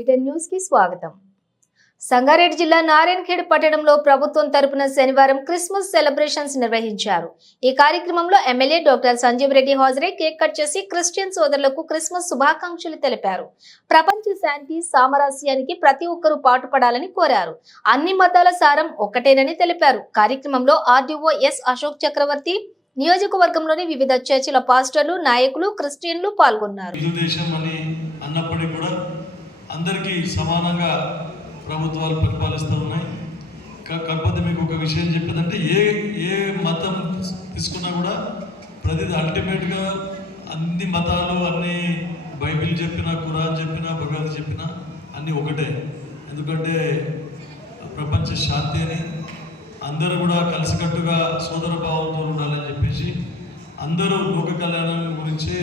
వీటెన్ news కి స్వాగతం. సంగారెడ్డి జిల్లా నారాయణఖేడ్ పట్టణంలో ప్రభుత్వం తరపున శనివారం క్రిస్మస్ సెలబ్రేషన్స్ నిర్వహించారు. ఈ కార్యక్రమంలో ఎమ్మెల్యే డాక్టర్ సంజీవ్ రెడ్డి హాజరై కేక్ కట్ చేసి క్రిస్టియన్ సోదరులకు క్రిస్మస్ శుభాకాంక్షలు తెలిపారు. ప్రపంచ శాంతి సామరస్యానికి ప్రతి ఒక్కరూ పాటుపడాలని కోరారు. అన్ని మతాల సారం ఒక్కటేనని తెలిపారు. కార్యక్రమంలో ఆర్డీఓ ఎస్ అశోక్ చక్రవర్తి, నియోజకవర్గంలోని వివిధ చర్చిల పాస్టర్లు, నాయకులు, క్రిస్టియన్లు పాల్గొన్నారు. అందరికీ సమానంగా ప్రభుత్వాలు పరిపాలిస్తూ ఉన్నాయి. కాకపోతే మీకు ఒక విషయం చెప్పేదంటే ఏ మతం తీసుకున్నా కూడా ప్రతిదీ అల్టిమేట్గా అన్ని మతాలు, అన్ని బైబిల్ చెప్పినా, ఖురాన్ చెప్పినా, భగవద్ చెప్పినా అన్నీ ఒకటే. ఎందుకంటే ప్రపంచ శాంతి అని, అందరూ కూడా కలిసికట్టుగా సోదర భావంతో ఉండాలని చెప్పేసి, అందరూ లోక కళ్యాణం గురించి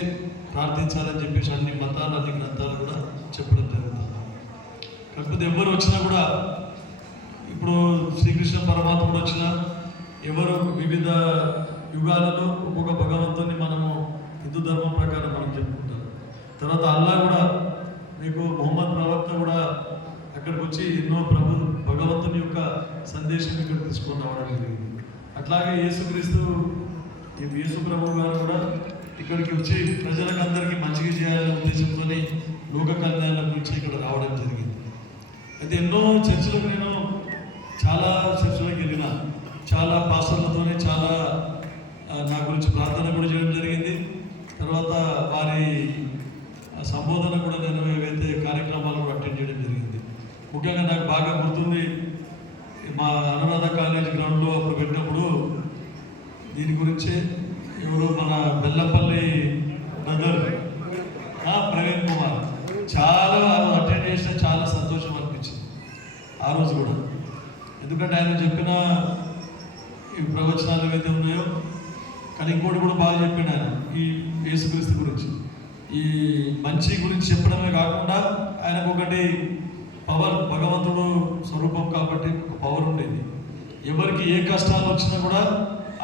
ప్రార్థించాలని చెప్పేసి అన్ని మతాలు, అన్ని గ్రంథాలు కూడా చెప్పడం జరుగుతుంది. కాకపోతే ఎవరు వచ్చినా కూడా, ఇప్పుడు శ్రీకృష్ణ పరమాత్ముడు వచ్చినా, ఎవరు వివిధ యుగాలలో ఒక్కొక్క భగవంతుని మనము హిందూ ధర్మం ప్రకారం మనం చెప్పుకుంటాం. తర్వాత అల్లా కూడా, మీకు మొహమ్మద్ ప్రవక్త కూడా అక్కడికి వచ్చి ఎన్నో భగవంతుని యొక్క సందేశం ఇక్కడ తీసుకొని రావడం జరిగింది. అట్లాగే యేసు ప్రభు గారు కూడా ఇక్కడికి వచ్చి ప్రజలకు అందరికీ మంచిగా చేయాలనే ఉద్దేశంతో లోక కళ్యాణం గురించి ఇక్కడ రావడం జరిగింది. అయితే ఎన్నో చర్చలకు నేను చాలా చర్చలకు వెళ్ళిన, చాలా పాస్టర్లతోనే చాలా నా గురించి ప్రార్థన కూడా చేయడం జరిగింది. తర్వాత వారి సంబోధన కూడా నేను ఏవైతే కార్యక్రమాలు కూడా అటెండ్ చేయడం జరిగింది. ముఖ్యంగా నాకు బాగా గుర్తుంది, మా అనురాధ కాలేజ్ గ్రౌండ్లో అప్పుడు పెట్టినప్పుడు దీని గురించి ఎవరు మన బెల్లంపల్లి బ్రదర్ ప్రవీణ్ కుమార్ చాలా అటెండ్ చేస్తే చాలా సంతోషం అనిపించింది ఆ రోజు కూడా. ఎందుకంటే ఆయన చెప్పిన ఈ ప్రవచనాలు ఏవైతే ఉన్నాయో, కానీ ఇంకోటి కూడా బాగా చెప్పాడు ఆయన ఈ యేసుక్రీస్తు గురించి. ఈ మంచి గురించి చెప్పడమే కాకుండా ఆయనకు ఒకటి పవర్, భగవంతుడు స్వరూపం కాబట్టి ఒక పవర్ ఉండేది. ఎవరికి ఏ కష్టాలు వచ్చినా కూడా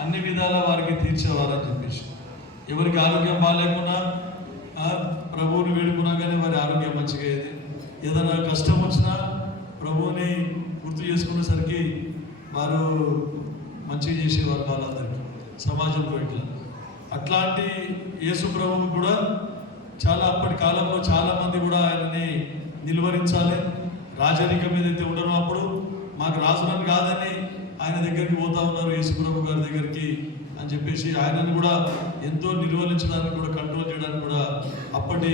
అన్ని విధాల వారికి తీర్చేవారని చెప్పేసి, ఎవరికి ఆరోగ్యం బాగాలేకున్నా ప్రభువుని వేడుకున్నా కానీ వారి ఆరోగ్యం మంచిగా అయ్యేది. ఏదైనా కష్టం వచ్చినా ప్రభువుని గుర్తు చేసుకునేసరికి వారు మంచిగా చేసేవారు వాళ్ళందరికీ సమాజంలో. అట్లాంటి యేసు ప్రభువు కూడా చాలా అప్పటి కాలంలో చాలామంది కూడా ఆయనని నిలువరించాలి, రాజరికం ఏదైతే ఉండనో అప్పుడు మాకు రాజులను కాదని ఆయన దగ్గరికి పోతా ఉన్నారు, యేసు ప్రభు గారి దగ్గరికి అని చెప్పేసి ఆయనను కూడా ఎంతో నిలువరించడానికి కూడా, కంట్రోల్ చేయడానికి కూడా అప్పటి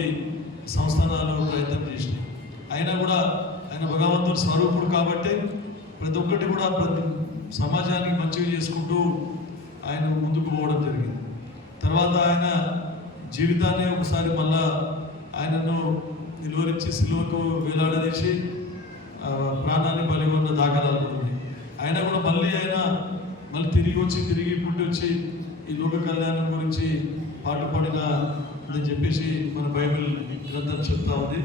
సంస్థానాలు ప్రయత్నం చేసినాయి. అయినా కూడా ఆయన భగవంతుడు స్వరూపుడు కాబట్టి ప్రతి ఒక్కటి కూడా సమాజానికి మంచిగా చేసుకుంటూ ఆయన ముందుకు పోవడం జరిగింది. తర్వాత ఆయన జీవితాన్ని ఒకసారి మళ్ళా ఆయనను నిలువరించి సిలువకు వేలాడదీసి ప్రాణాన్ని బలిగొన్న దాఖలాలు కూడా ఉన్నాయి. అయినా కూడా మళ్ళీ తిరిగి పుట్టి వచ్చి ఈ లోక కళ్యాణం గురించి పాటు పడిన అని చెప్పేసి మన బైబిల్ గ్రంథం చెప్తా ఉంది.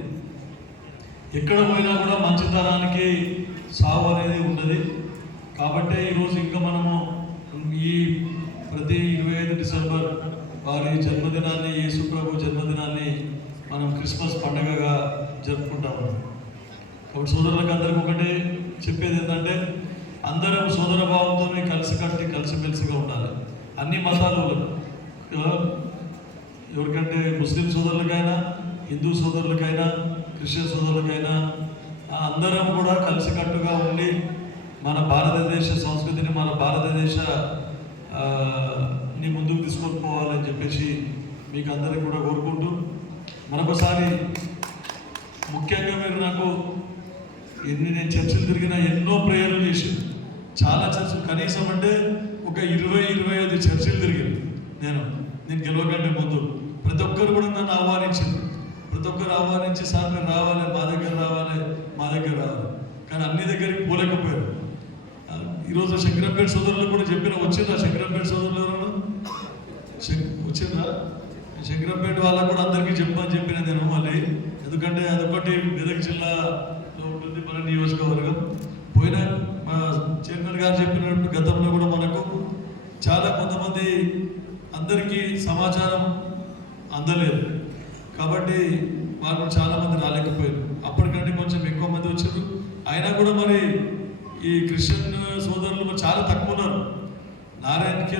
ఎక్కడ పోయినా కూడా మంచితనానికి సావు అనేది ఉన్నది. కాబట్టి ఈరోజు ఇంకా మనము ఈ ప్రతి 25 డిసెంబర్ వారి జన్మదినాన్ని, యేసు ప్రభు జన్మదినాన్ని మనం క్రిస్మస్ పండుగగా జరుపుకుంటాము. కాబట్టి సోదరులకు అందరికీ ఒకటే చెప్పేది ఏంటంటే, అందరం సోదర భావంతో కలిసిమెలిసిగా ఉండాలి. అన్ని మతాలు ఎవరికంటే ముస్లిం సోదరులకైనా, హిందూ సోదరులకైనా, క్రిస్టియన్ సోదరులకైనా అందరం కూడా కలిసికట్టుగా ఉండి మన భారతదేశ సంస్కృతిని, మన భారతదేశాన్ని ముందుకు తీసుకొని పోవాలని చెప్పేసి మీకు అందరికీ కూడా కోరుకుంటూ, మరొకసారి ముఖ్యంగా మీరు నాకు నేను చర్చలు తిరిగిన, ఎన్నో ప్రేయర్లు చేసి, చాలా చర్చలు, కనీసం అంటే ఒక 20-25 చర్చలు తిరిగాను నేను గెలవకంటే ముందు. ప్రతి ఒక్కరు కూడా నన్ను ఆహ్వానించింది. ప్రతి ఒక్కరు ఆహ్వానించి, సార్ మీరు రావాలి, మా దగ్గర రావాలి. కానీ అన్ని దగ్గరికి పోలేకపోయారు. ఈరోజు శంకరంపేట సోదరులు కూడా చెప్పిన, వచ్చిందా శంకరంపేట సోదరులు ఎవరు వచ్చిందా? శంకరంపేట వాళ్ళకు కూడా అందరికీ చెప్పని చెప్పిన నేను మళ్ళీ. ఎందుకంటే అదొకటి మెదక్ జిల్లాలో ఉంటుంది, మన నియోజకవర్గం. పోయిన మా చైర్మన్ గారు చెప్పినట్టు గతంలో కూడా మనకు చాలా కొంతమంది అందరికీ సమాచారం అందలేదు. కాబట్టి వాళ్ళు చాలామంది రాలేకపోయారు. అప్పటికంటే కొంచెం అయినా కూడా మరి ఈ క్రిస్టియన్ సోదరులు చాలా తక్కువ ఉన్నారు. నారాయణ